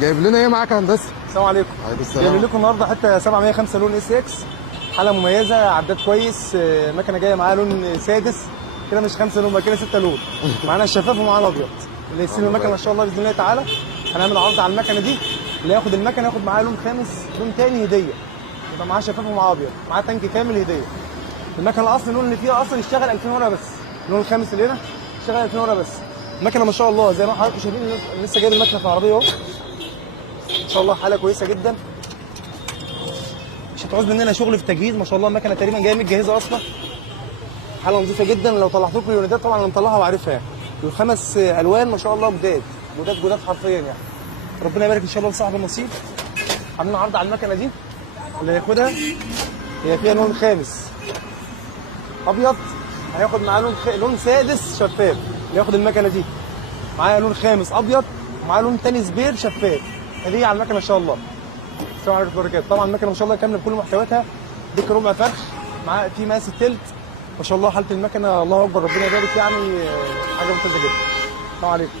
جايب لنا ايه معاك يا هندسه؟ السلام عليكم. عليكم السلام. جايب لكم النهارده حته 705 لون اس اكس، حاله مميزه، عداد كويس، مكنه جايه معاها لون سادس كده، مش 5 لون بقى كده 6 لون. معانا الشفاف ومعانا الابيض. اللي يستلم المكنه ما شاء الله باذن الله تعالى هنعمل عرض على المكنه دي، اللي ياخد المكنه ياخد معاها لون خامس، لون تاني هديه، يبقى معاه شفاف ومعاه ابيض، معاه تانك كامل هديه. المكنه الاصل اللون اللي فيها اصلا يشتغل 2000 ورقه بس، اللون الخامس اللي هنا يشتغل 2000 ورقه بس. المكنه ما شاء الله زي ما حضراتكم شايفين، لسه جايب المكنه في العربيه اهو، ما شاء الله حاله كويسه جدا، مش هتعوز مننا شغل في التجهيز. ما شاء الله المكنه تقريبا جايه متجهزه اصلا، حاله نظيفه جدا. لو طلعت لكم اليونيتات طبعا انا مطلعها وعارفها يعني، الخمس الوان ما شاء الله جداد جداد جداد حرفيا يعني. ربنا يبارك ان شاء الله لصاحب النصيب. عاملين عرض على المكنه دي، اللي هياخدها هي فيها لون خامس ابيض، هياخد معاه لون سادس شفاف. اللي ياخد المكنه دي معايا لون خامس ابيض ومعاه لون تاني سبير شفاف، هديه على المكنه ان شاء الله. السلام عليكم ورحمه الله وبركاته. طبعا المكنه ما شاء الله كامله بكل محتوياتها، ديك ربع فرش، معاه في مقاس التلت، ما شاء الله حاله المكنه الله اكبر ربنا يبارك يعني، حاجه ممتازه جدا. السلام عليكم.